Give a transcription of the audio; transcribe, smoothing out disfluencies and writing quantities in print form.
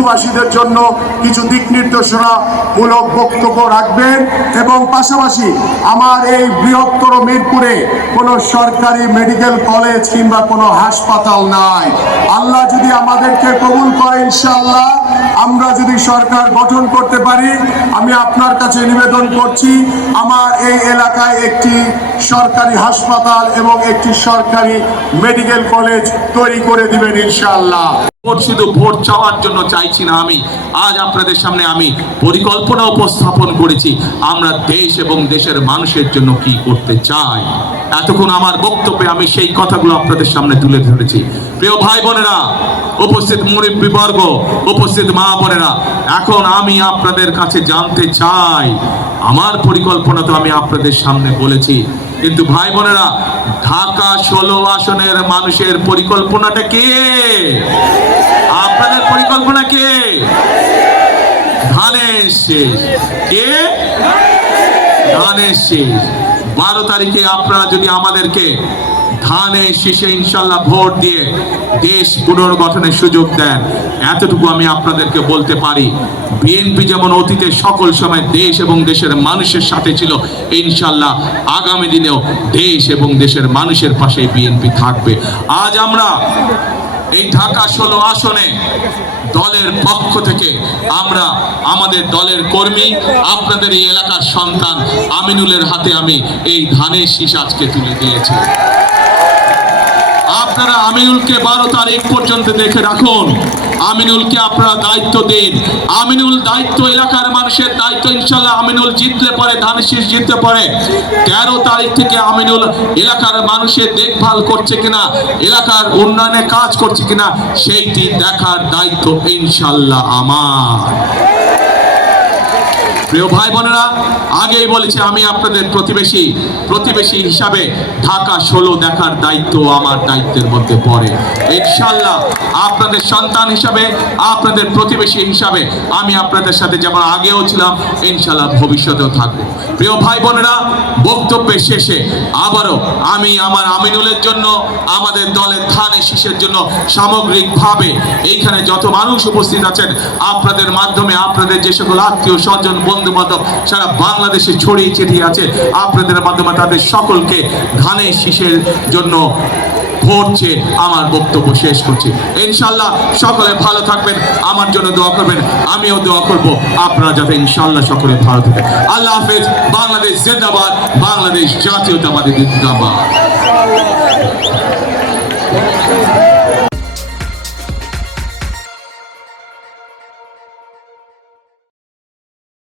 মধুবাসীদের জন্য কিছু দিক নির্দেশনামূলক বক্তব্য রাখবেন এবং পাশাপাশি আমার এই বৃহত্তর মিরপুরে কোনো সরকারি মেডিকেল কলেজ কিংবা কোনো হাসপাতাল নাই। আল্লাহ যদি আমাদেরকে কবুল করে ইনশাআল্লাহ আমরা যদি সরকার গঠন করতে পারি, আমি আপনার কাছে নিবেদন করছি আমার এই এলাকায় একটি সরকারি হাসপাতাল এবং একটি সরকারি মেডিকেল কলেজ তৈরি করে দিবেন ইনশাআল্লাহ। ভোট শুধু ভোট চাওয়ার জন্য চাইছি না, আমি আজ আপনাদের সামনে আমি পরিকল্পনা উপস্থাপন করেছি আমরা দেশ এবং দেশের মানুষের জন্য কি করতে চাই। এতক্ষণ আমার বক্তব্যে আমি সেই কথাগুলো আপনাদের সামনে তুলে ধরেছি। প্রিয় ভাই বোনেরা, উপস্থিত মুরব্বীবর্গ, উপস্থিত মা বোনেরা, এখন আমি আপনাদের কাছে জানতে চাই, আমার পরিকল্পনা তো আমি আপনাদের সামনে বলেছি, কিন্তু ভাই বোনেরা ঢাকা 16 আসনের মানুষের পরিকল্পনাটা কি? আপনাদের পরিকল্পনা কি? ধানের শেষ। কে? ধানের শেষ। 12 তারিখে আপনারা যদি আমাদেরকে ধানের শীষে ইনশাল্লাহ ভোট দিয়ে দেশ পুনর্গঠনের সুযোগ দেন, এতটুকু আমি আপনাদেরকে বলতে পারি, বিএনপি যেমন অতীতে সকল সময় দেশ এবং দেশের মানুষের সাথে ছিল, ইনশাল্লাহ আগামী দিনেও দেশ এবং দেশের মানুষের পাশে বিএনপি থাকবে। আজ আমরা এই ঢাকা 16 আসনে দলের পক্ষ থেকে আমরা আমাদের দলের কর্মী, আপনাদের এই এলাকার সন্তান আমিনুলের হাতে আমি এই ধানের শীষ আজকে তুলে দিয়েছি। আপনারা আমিনুলকে 12 তারিখ পর্যন্ত দেখে রাখুন। আমিনুলকে আপনারা দায়িত্ব দিন। আমিনুল দায়িত্ব, এলাকার মানুষের দায়িত্ব। ইনশাল্লাহ আমিনুল জিতলে পরে, ধানের শীষ জিতলে পরে 13 তারিখ থেকে আমিনুল এলাকার মানুষের দেখভাল করছে কিনা, এলাকার উন্নয়নে কাজ করছে কিনা, সেইটি দেখার দায়িত্ব ইনশাল্লাহ আমার। প্রিয় ভাই বোনেরা, আগেই বলেছি আমি আপনাদের প্রতিবেশী হিসাবে ঢাকা 16 দেখার দায়িত্ব আমার দায়িত্বের মধ্যে পড়ে। ইনশাআল্লাহ আপনাদের সন্তান হিসাবে, আপনাদের প্রতিবেশী হিসাবে আমি আপনাদের সাথে যেমন আগেও ছিলাম, ইনশাআল্লাহ ভবিষ্যতেও থাকবো। প্রিয় ভাই বোনেরা, বক্তব্যের শেষে আবারও আমি আমার আমিনুলের জন্য, আমাদের দলের ধানের শীষের জন্য সামগ্রিকভাবে এইখানে যত মানুষ উপস্থিত আছেন, আপনাদের মাধ্যমে আপনাদের যে সকল আত্মীয় স্বজন বন্ধু বান্ধব সারা বাংলাদেশে ছড়িয়ে ছিটিয়ে আছে, আপনাদের মাধ্যমে তাদের সকলকে ধানের শীষের জন্য ভোট চেয়ে আমার বক্তব্য শেষ করছি। ইনশাআল্লাহ সকলে ভালো থাকবেন, আমার জন্য দোয়া করবেন, আমিও দোয়া করব আপনারা যাতে ইনশাআল্লাহ সকলে ভালো থাকেন। আল্লাহ হাফেজ। বাংলাদেশ জিন্দাবাদ, বাংলাদেশ জাতীয়তাবাদী জিন্দাবাদ।